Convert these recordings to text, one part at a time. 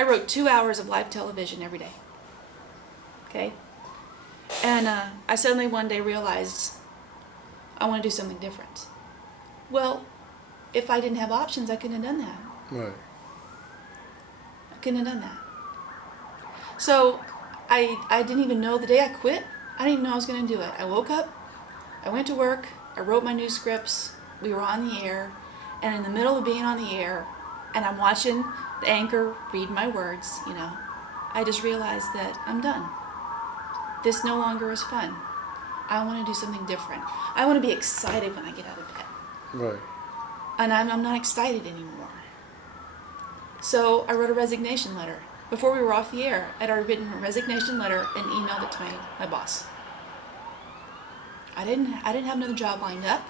I wrote 2 hours of live television every day. Okay? And I suddenly one day realized I want to do something different. Well, if I didn't have options, I couldn't have done that. Right. I couldn't have done that. So I didn't even know the day I quit, I didn't even know I was going to do it. I woke up, I went to work, I wrote my news scripts, we were on the air, and in the middle of being on the air, and I'm watching the anchor read my words, you know, I just realized that I'm done. This no longer is fun. I want to do something different. I want to be excited when I get out of bed. Right. And I'm not excited anymore. So I wrote a resignation letter. Before we were off the air, I'd already written a resignation letter and emailed it to my boss. I didn't have another job lined up.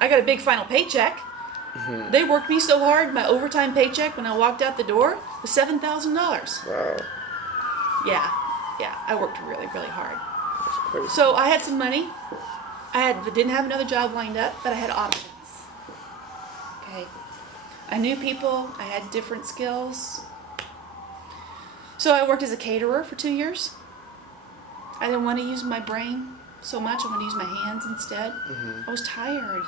I got a big final paycheck. Mm-hmm. They worked me so hard, my overtime paycheck when I walked out the door was $7,000. Wow. Yeah, I worked really, really hard. That's crazy. So I had some money. Didn't have another job lined up, but I had options. Okay. I knew people. I had different skills. So I worked as a caterer for 2 years. I didn't want to use my brain so much. I wanted to use my hands instead. Mm-hmm. I was tired.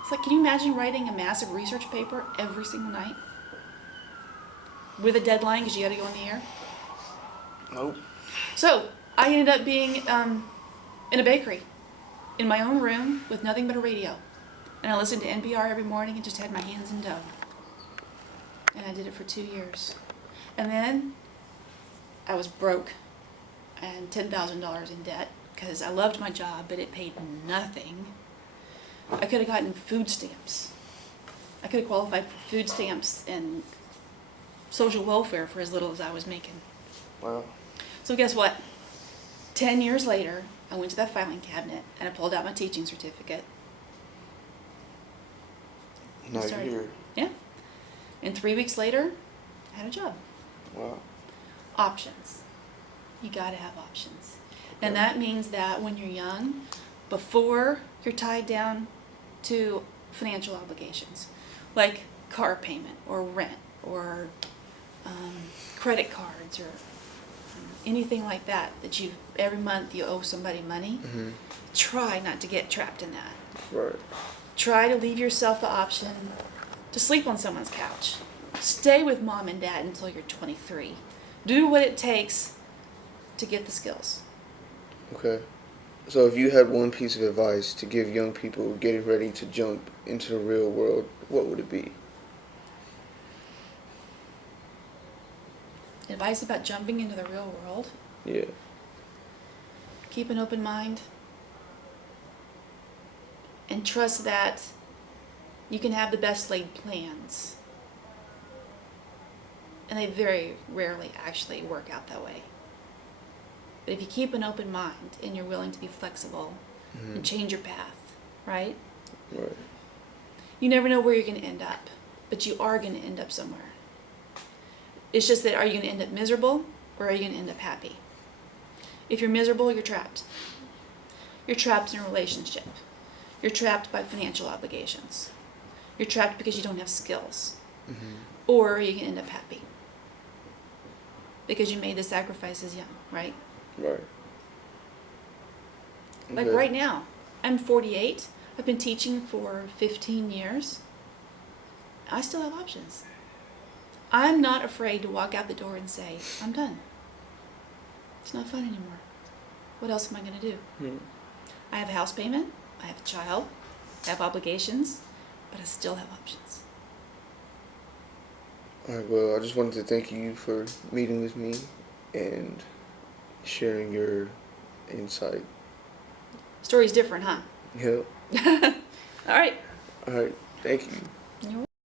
It's like, can you imagine writing a massive research paper every single night? With a deadline because you got to go in the air? Nope. So I ended up being in a bakery in my own room with nothing but a radio. And I listened to NPR every morning and just had my hands in dough. And I did it for 2 years. And then I was broke and $10,000 in debt because I loved my job, but it paid nothing. I could have gotten food stamps. I could have qualified for food stamps and social welfare for as little as I was making. Wow. So guess what? 10 years later, I went to that filing cabinet and I pulled out my teaching certificate. Now you're here. Yeah. And 3 weeks later, I had a job. Wow. Options. You gotta have options. And that means that when you're young, before you're tied down to financial obligations, like car payment or rent or credit cards or anything like that you every month you owe somebody money, mm-hmm. Try not to get trapped in that. Right. Try to leave yourself the option to sleep on someone's couch. Stay with mom and dad until you're 23. Do what it takes to get the skills. Okay. So if you had one piece of advice to give young people getting ready to jump into the real world, what would it be? Advice about jumping into the real world? Yeah. Keep an open mind. And trust that you can have the best laid plans. And they very rarely actually work out that way. But if you keep an open mind and you're willing to be flexible, mm-hmm. and change your path, right? Right. You never know where you're going to end up, but you are going to end up somewhere. It's just that, are you going to end up miserable or are you going to end up happy? If you're miserable, you're trapped. You're trapped in a relationship. You're trapped by financial obligations. You're trapped because you don't have skills. Mm-hmm. Or are you going to end up happy? Because you made the sacrifices young, right? Right. Okay. Like right now, I'm 48. I've been teaching for 15 years. I still have options. I'm not afraid to walk out the door and say, I'm done. It's not fun anymore. What else am I going to do? Hmm. I have a house payment. I have a child. I have obligations. But I still have options. All right, well, I just wanted to thank you for meeting with me and sharing your insight. Story's different, huh? Yep. All right. All right, thank you.